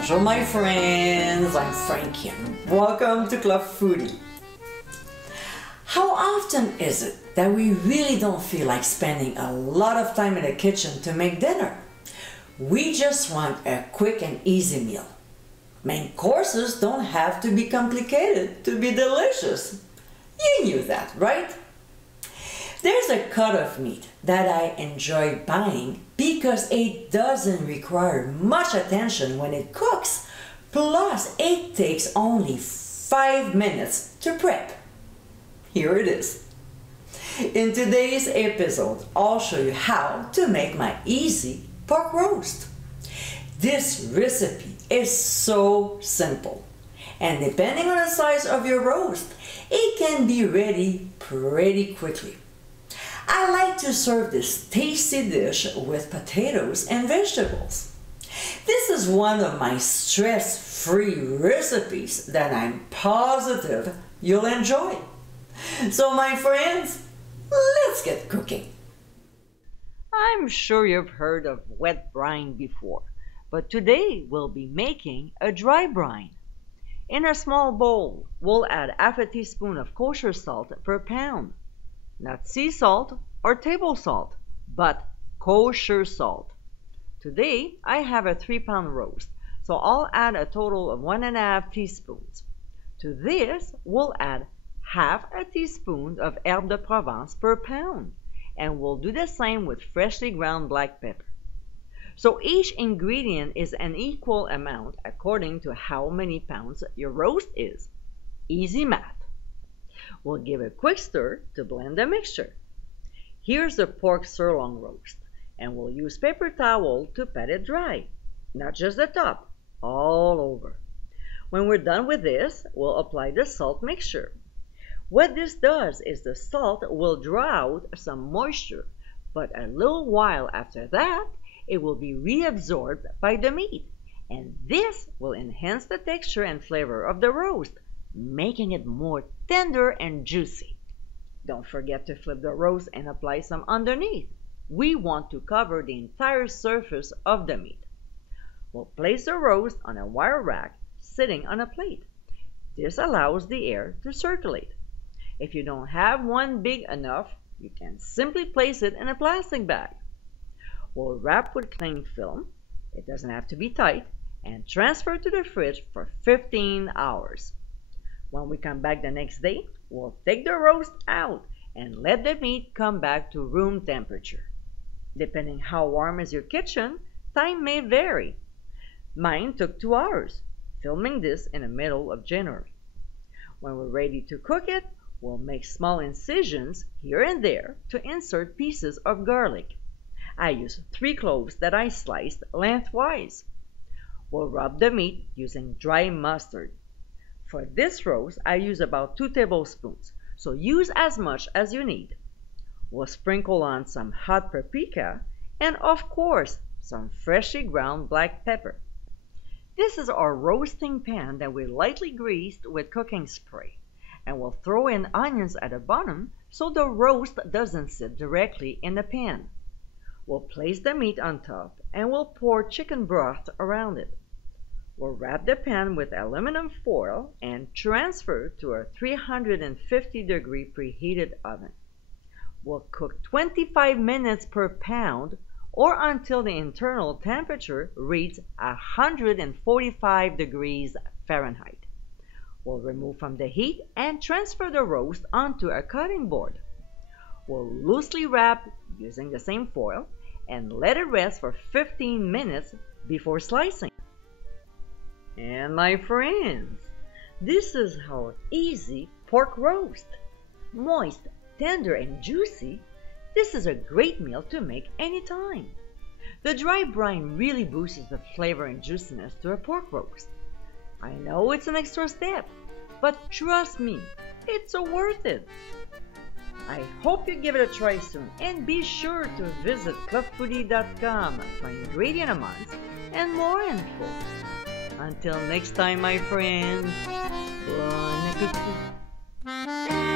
Bonjour my friends, I'm Frankie and welcome to Club Foodie. How often is it that we really don't feel like spending a lot of time in the kitchen to make dinner? We just want a quick and easy meal. Main courses don't have to be complicated to be delicious. You knew that, right? There's a cut of meat that I enjoy buying because it doesn't require much attention when it cooks, plus it takes only 5 minutes to prep. Here it is. In today's episode, I'll show you how to make my easy pork roast. This recipe is so simple, and depending on the size of your roast, it can be ready pretty quickly. I like to serve this tasty dish with potatoes and vegetables. This is one of my stress-free recipes that I'm positive you'll enjoy. So my friends, let's get cooking. I'm sure you've heard of wet brine before, but today we'll be making a dry brine. In a small bowl, we'll add half a teaspoon of kosher salt per pound. Not sea salt or table salt, but kosher salt. Today, I have a 3-pound roast, so I'll add a total of 1.5 teaspoons. To this, we'll add half a teaspoon of herbe de Provence per pound, and we'll do the same with freshly ground black pepper. So each ingredient is an equal amount according to how many pounds your roast is. Easy math. We'll give a quick stir to blend the mixture. Here's the pork sirloin roast, and we'll use paper towel to pat it dry, not just the top, all over. When we're done with this, we'll apply the salt mixture. What this does is the salt will draw out some moisture, but a little while after that, it will be reabsorbed by the meat, and this will enhance the texture and flavor of the roast, making it more tender and juicy. Don't forget to flip the roast and apply some underneath. We want to cover the entire surface of the meat. We'll place the roast on a wire rack sitting on a plate. This allows the air to circulate. If you don't have one big enough, you can simply place it in a plastic bag. We'll wrap with cling film, it doesn't have to be tight, and transfer to the fridge for 15 hours. When we come back the next day, we'll take the roast out and let the meat come back to room temperature. Depending how warm is your kitchen, time may vary. Mine took 2 hours, filming this in the middle of January. When we're ready to cook it, we'll make small incisions here and there to insert pieces of garlic. I use 3 cloves that I sliced lengthwise. We'll rub the meat using dry mustard. For this roast, I use about 2 tablespoons, so use as much as you need. We'll sprinkle on some hot paprika and, of course, some freshly ground black pepper. This is our roasting pan that we lightly greased with cooking spray, and we'll throw in onions at the bottom so the roast doesn't sit directly in the pan. We'll place the meat on top and we'll pour chicken broth around it. We'll wrap the pan with aluminum foil and transfer to a 350-degree preheated oven. We'll cook 25 minutes per pound or until the internal temperature reaches 145 degrees Fahrenheit. We'll remove from the heat and transfer the roast onto a cutting board. We'll loosely wrap using the same foil and let it rest for 15 minutes before slicing. And my friends, this is our easy pork roast. Moist, tender, and juicy, this is a great meal to make anytime. The dry brine really boosts the flavor and juiciness to a pork roast. I know it's an extra step, but trust me, it's worth it. I hope you give it a try soon, and be sure to visit clubfoodie.com for ingredient amounts and more info. Until next time, my friends, bon appétit!